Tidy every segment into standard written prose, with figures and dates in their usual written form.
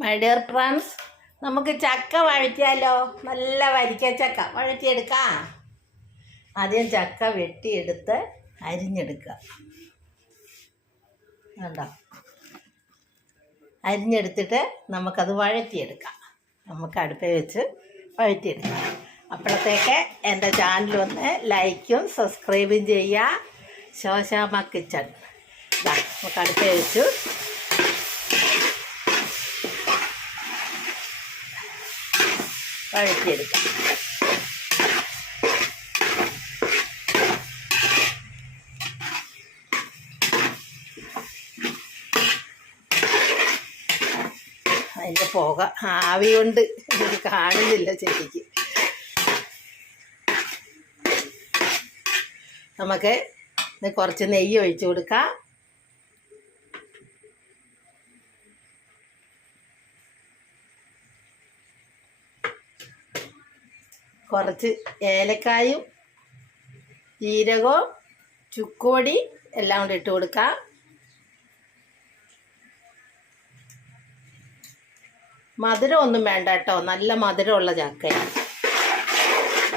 My dear friends, നമുക്ക് ചക്ക വഴറ്റിയാലോ? നല്ല വരിക്ക ചക്ക വഴറ്റിയെടുക്കാം. ആദ്യം ചക്ക വെട്ടിയെടുത്ത് അരിഞ്ഞെടുക്കുക. കണ്ടോ? അരിഞ്ഞെടുത്തിട്ട് നമുക്കത് വഴറ്റിയെടുക്കാം. നമുക്ക് അടുപ്പിൽ വെച്ച് വഴറ്റിയെടുക്കാം. അപ്പോഴത്തേക്ക് എൻ്റെ ചാനലൊന്ന് ലൈക്കും സബ്സ്ക്രൈബും ചെയ്യുക. ശോശാമ്മ കിച്ചൺ. നമുക്ക് അടുപ്പിൽ വെച്ചു വഴറ്റിയെടുക്കാം. അതിൻ്റെ പുക ആവി കൊണ്ട് ഇത് കാണുന്നില്ല ചെടിക്ക്. നമുക്ക് കുറച്ച് നെയ്യ് ഒഴിച്ചു കൊടുക്കാം. കുറച്ച് ഏലക്കായും ജീരകവും ചുക്കുപൊടി എല്ലാം കൂടി ഇട്ട് കൊടുക്കാം. മധുരമൊന്നും വേണ്ട കേട്ടോ, നല്ല മധുരമുള്ള ചക്കയാണ്.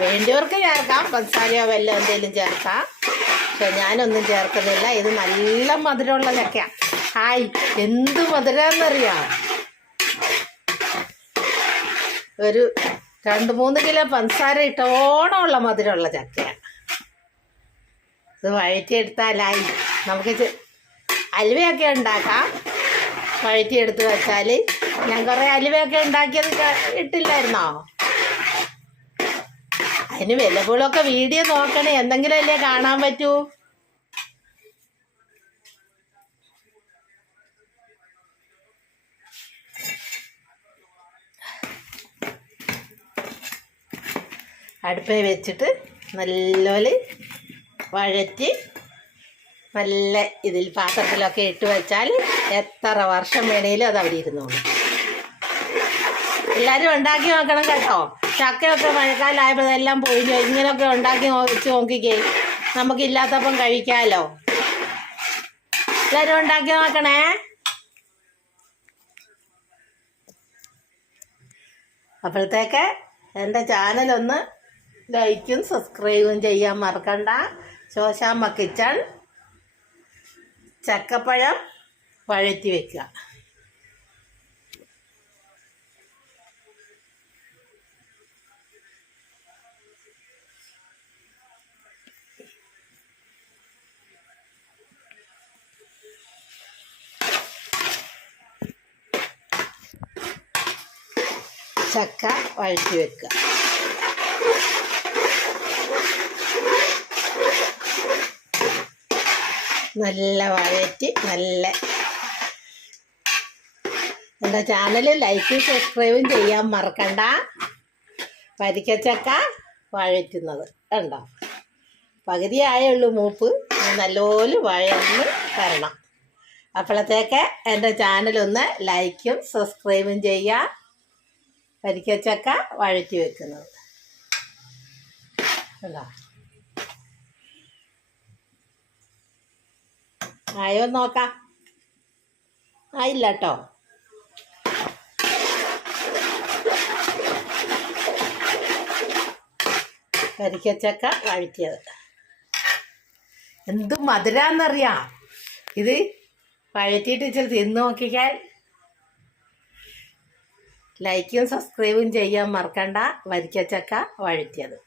വേണ്ടിയവർക്ക് ചേർക്കാം, പഞ്ചസാരയോ വെല്ലം എന്തെങ്കിലും ചേർക്കാം. പക്ഷെ ഞാനൊന്നും ചേർക്കുന്നില്ല. ഇത് നല്ല മധുരമുള്ള ചക്കയാണ്. ഹായ്, എന്ത് മധുരമെന്നറിയാം. ഒരു 2-3 കിലോ പഞ്ചസാര ഇട്ടോണമുള്ള മധുരമുള്ള ചക്കയാണ്. ഇത് വഴറ്റിയെടുത്താലായി. നമുക്ക് അലുവയൊക്കെ ഉണ്ടാക്കാം. വഴറ്റിയെടുത്ത് വെച്ചാൽ ഞാൻ കുറേ അലുവയൊക്കെ ഉണ്ടാക്കിയത് ഇട്ടില്ലായിരുന്നോ? അതിന് വല്ലപ്പോഴൊക്കെ വീഡിയോ നോക്കണേ, എന്തെങ്കിലും അല്ലേ കാണാൻ പറ്റൂ. അടുപ്പിൽ വെച്ചിട്ട് നല്ലപോലെ വഴറ്റി നല്ല ഇതിൽ പാത്രത്തിലൊക്കെ ഇട്ട് വെച്ചാൽ എത്ര വർഷം വേണേലും അത് അവിടെ ഇരുന്നോളൂ. എല്ലാവരും ഉണ്ടാക്കി നോക്കണം കേട്ടോ. ചക്കയൊക്കെ മഴക്കാലമായപ്പോൾ എല്ലാം പൊഴിഞ്ഞു. ഇങ്ങനെയൊക്കെ ഉണ്ടാക്കി വെച്ച് നോക്കിക്കേ, നമുക്കില്ലാത്തപ്പം കഴിക്കാമല്ലോ. എല്ലാവരും ഉണ്ടാക്കി നോക്കണേ. അപ്പോഴത്തേക്ക് എൻ്റെ ചാനലൊന്ന് ലൈക്കും സബ്സ്ക്രൈബും ചെയ്യാൻ മറക്കണ്ട. ശോശാമ്മ കിച്ചൺ. ചക്കപ്പഴം വഴറ്റി വെക്കുക. ചക്ക വഴറ്റി വെക്കുക. നല്ല വഴറ്റി നല്ല എൻ്റെ ചാനൽ ലൈക്കും സബ്സ്ക്രൈബും ചെയ്യാൻ മറക്കണ്ട. വരിക്കച്ചക്ക വഴറ്റുന്നത് കണ്ടോ? പകുതിയായുള്ളൂ മൂപ്പ്. നല്ലപോലെ വഴന്ന് തരണം. അപ്പോഴത്തേക്ക് എൻ്റെ ചാനലൊന്ന് ലൈക്കും സബ്സ്ക്രൈബും ചെയ്യുക. വരിക്കച്ചക്ക വഴറ്റി വെക്കുന്നത് കണ്ടോ? ആയോ നോക്കാം. ആയില്ല കേട്ടോ. വരിക്കച്ചക്ക വഴറ്റിയത് എന്ത് മധുരാന്നറിയാം. ഇത് വഴറ്റിയിട്ട് ഇച്ചിരി തിന്ന് നോക്കിക്കാൻ. ലൈക്കും സബ്സ്ക്രൈബും ചെയ്യാൻ മറക്കണ്ട. വരിക്കച്ചക്ക വഴറ്റിയത്.